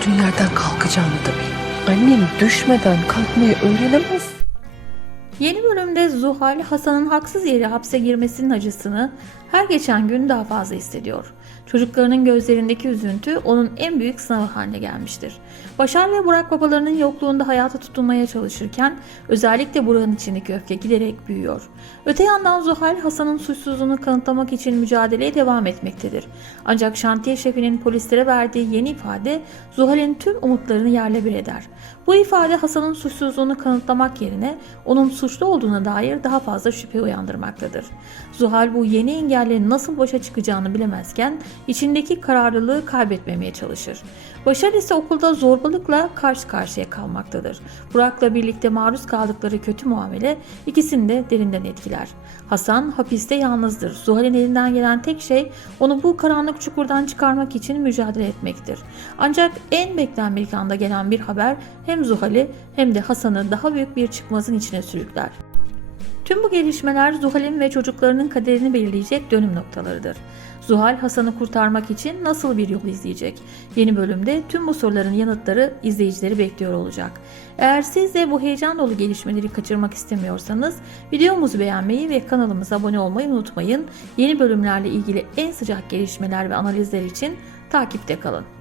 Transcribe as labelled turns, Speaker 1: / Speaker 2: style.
Speaker 1: düştüğün yerden kalkacağını da bil. Annem düşmeden kalkmayı öğrenemez.
Speaker 2: Yeni bölümde Zuhal, Hasan'ın haksız yere hapse girmesinin acısını her geçen gün daha fazla hissediyor. Çocuklarının gözlerindeki üzüntü onun en büyük sınavı haline gelmiştir. Başar ve Burak babalarının yokluğunda hayata tutunmaya çalışırken özellikle Burak'ın içindeki öfke giderek büyüyor. Öte yandan Zuhal, Hasan'ın suçsuzluğunu kanıtlamak için mücadeleye devam etmektedir. Ancak şantiye şefinin polislere verdiği yeni ifade Zuhal'in tüm umutlarını yerle bir eder. Bu ifade Hasan'ın suçsuzluğunu kanıtlamak yerine onun suçlu olduğuna dair daha fazla şüphe uyandırmaktadır. Zuhal bu yeni engelle nasıl başa çıkacağını bilemezken içindeki kararlılığı kaybetmemeye çalışır. Başar ise okulda zorbalıkla karşı karşıya kalmaktadır. Burak'la birlikte maruz kaldıkları kötü muamele ikisini de derinden etkiler. Hasan hapiste yalnızdır. Zuhal'in elinden gelen tek şey onu bu karanlık çukurdan çıkarmak için mücadele etmektir. Ancak en beklenmedik anda gelen bir haber hem Zuhal'i hem de Hasan'ı daha büyük bir çıkmazın içine sürükler. Tüm bu gelişmeler Zuhal'in ve çocuklarının kaderini belirleyecek dönüm noktalarıdır. Zuhal Hasan'ı kurtarmak için nasıl bir yol izleyecek? Yeni bölümde tüm bu soruların yanıtları izleyicileri bekliyor olacak. Eğer siz de bu heyecan dolu gelişmeleri kaçırmak istemiyorsanız videomuzu beğenmeyi ve kanalımıza abone olmayı unutmayın. Yeni bölümlerle ilgili en sıcak gelişmeler ve analizler için takipte kalın.